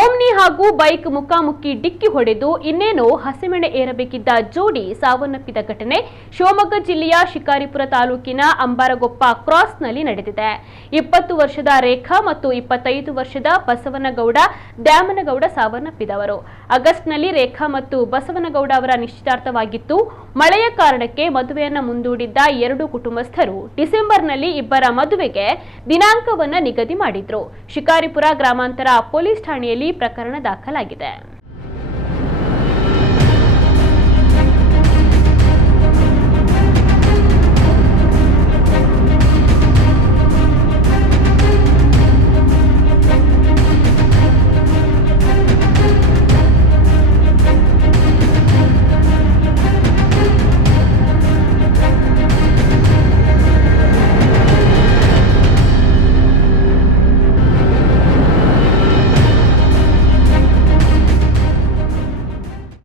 Omni ಹಾಗೂ bike ಮುಖಾಮುಖಿ ಡಿಕ್ಕಿ ಹೊಡೆದು ಇನ್ನೇನೋ ಹಸಿಮೆಣೆ ಏರಬೇಕಿದ್ದ ಜೋಡಿ ಸಾವನ್ನಪ್ಪಿದ ಘಟನೆ ಶಿವಮೊಗ್ಗ ಜಿಲ್ಲೆಯ ಶಿಕಾರಿಪುರ ತಾಲೂಕಿನ ಅಂಬಾರಗೊಪ್ಪ ಕ್ರಾಸ್ನಲ್ಲಿ ನಡೆದಿದೆ. 20 ವರ್ಷದ ರೇಖಾ ಮತ್ತು 25 ವರ್ಷದ ಬಸವನಗೌಡ ದ್ಯಾಮನಗೌಡ ಸಾವನ್ನಪ್ಪಿದವರು. ಆಗಸ್ಟ್ನಲ್ಲಿ ರೇಖಾ ಮತ್ತು ಬಸವನಗೌಡ ಅವರ ನಿಶ್ಚಿತಾರ್ಥವಾಗಿತ್ತು. ಮಳೆಯ ಕಾರಣಕ್ಕೆ ಮದುವೆಯನ್ನ ಮುಂದೂಡಿದ್ದ ಎರಡು ಕುಟುಂಬಸ್ಥರು ಡಿಸೆಂಬರ್ನಲ್ಲಿ ಇಬ್ಬರ ಮದುವೆಗೆ ದಿನಾಂಕವನ್ನ ನಿಗದಿ ಮಾಡಿದ್ರು. ಶಿಕಾರಿಪುರ ಗ್ರಾಮಾಂತರ ಪೊಲೀಸ್ ಠಾಣೆಯಲ್ಲಿ ಪ್ರಕರಣ ದಾಖಲಾಗಿದೆ.